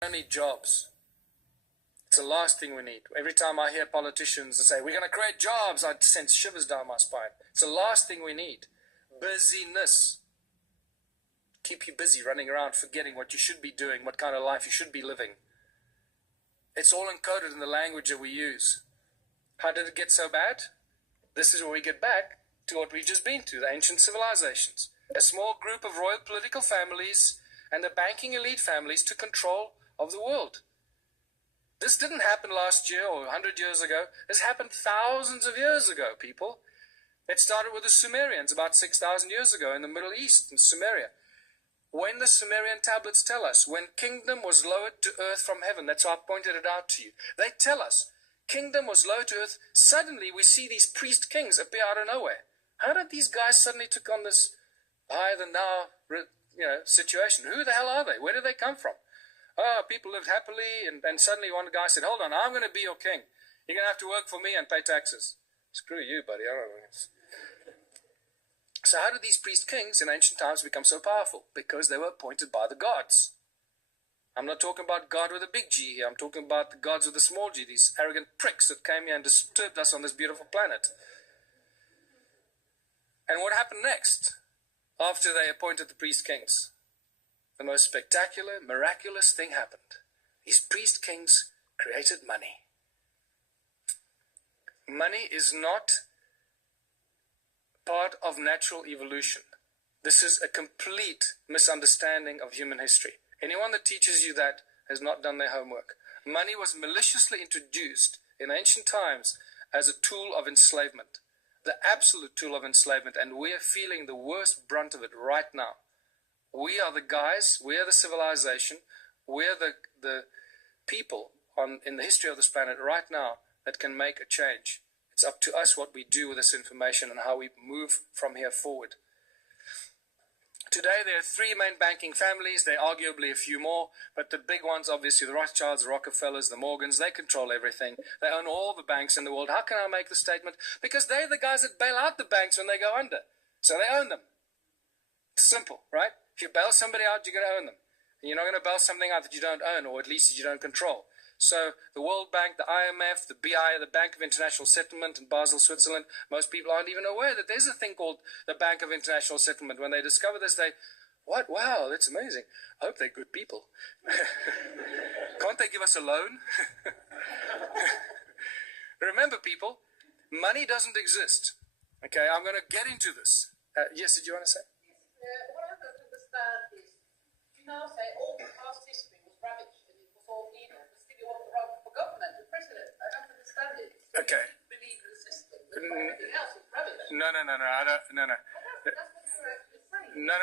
don't need jobs. It's the last thing we need. Every time I hear politicians say, we're going to create jobs, I sense shivers down my spine. It's the last thing we need. Busyness. Keep you busy running around, forgetting what you should be doing, what kind of life you should be living. It's all encoded in the language that we use. How did it get so bad? This is where we get back to what we've just been to, the ancient civilizations. A small group of royal political families and the banking elite families took control of the world. This didn't happen last year or 100 years ago. This happened thousands of years ago, people. It started with the Sumerians about 6,000 years ago in the Middle East, in Sumeria. When the Sumerian tablets tell us, when kingdom was lowered to earth from heaven, that's why I pointed it out to you. They tell us, kingdom was lowered to earth. Suddenly we see these priest kings appear out of nowhere. How did these guys suddenly took on this higher than thou, situation? Who the hell are they? Where did they come from? Oh, people lived happily, and suddenly one guy said, hold on, I'm going to be your king. You're going to have to work for me and pay taxes. Screw you, buddy. I don't know. So how did these priest kings in ancient times become so powerful? Because they were appointed by the gods. I'm not talking about God with a big G here. I'm talking about the gods with a small g, these arrogant pricks that came here and disturbed us on this beautiful planet. And what happened next after they appointed the priest kings? The most spectacular, miraculous thing happened. These priest kings created money. Money is not part of natural evolution. This is a complete misunderstanding of human history. Anyone that teaches you that has not done their homework. Money was maliciously introduced in ancient times as a tool of enslavement, the absolute tool of enslavement, and we are feeling the worst brunt of it right now. We are the guys, we are the civilization, we are the people in the history of this planet right now that can make a change. It's up to us what we do with this information and how we move from here forward. Today there are three main banking families. There are arguably a few more, but the big ones, obviously, the Rothschilds, the Rockefellers, the Morgans, they control everything. They own all the banks in the world. How can I make the statement? Because they're the guys that bail out the banks when they go under. So they own them. It's simple, right? If you bail somebody out, you're going to own them. And you're not going to bail something out that you don't own, or at least that you don't control. So the World Bank, the IMF, the BI, the Bank of International Settlement in Basel, Switzerland, most people aren't even aware that there's a thing called the Bank of International Settlement. When they discover this, what? Wow, that's amazing. I hope they're good people. Can't they give us a loan? Remember, people, money doesn't exist. Okay, I'm going to get into this. Yes, did you want to say? What I don't understand is, you now say all the past history was ravaged and it was all evil, but still you want the run for government, the president. I don't understand it. So okay. You believe in the system, but everything else is ravaged. No. I don't. No. That's what you're actually saying. No.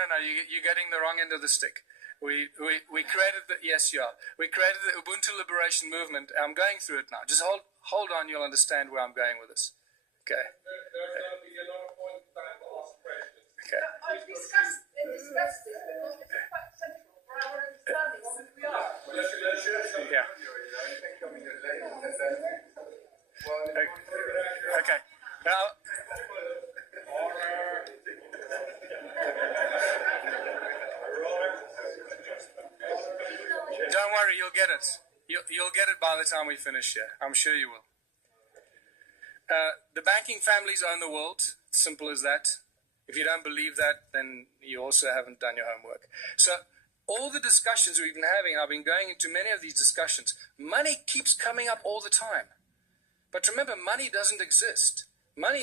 You're getting the wrong end of the stick. We created the, yes, you are. We created the Ubuntu Liberation Movement. I'm going through it now. Just hold on. You'll understand where I'm going with this. Okay. There's going to be a lot of point in time to ask questions. Okay. I've discussed this because it's quite central for our understanding of who we are. Yeah. Okay. Now, don't worry, you'll get it. You'll get it by the time we finish here. I'm sure you will. The banking families own the world. Simple as that. If you don't believe that, then you also haven't done your homework. So all the discussions we've been having, I've been going into many of these discussions, money keeps coming up all the time. But remember, money doesn't exist. Money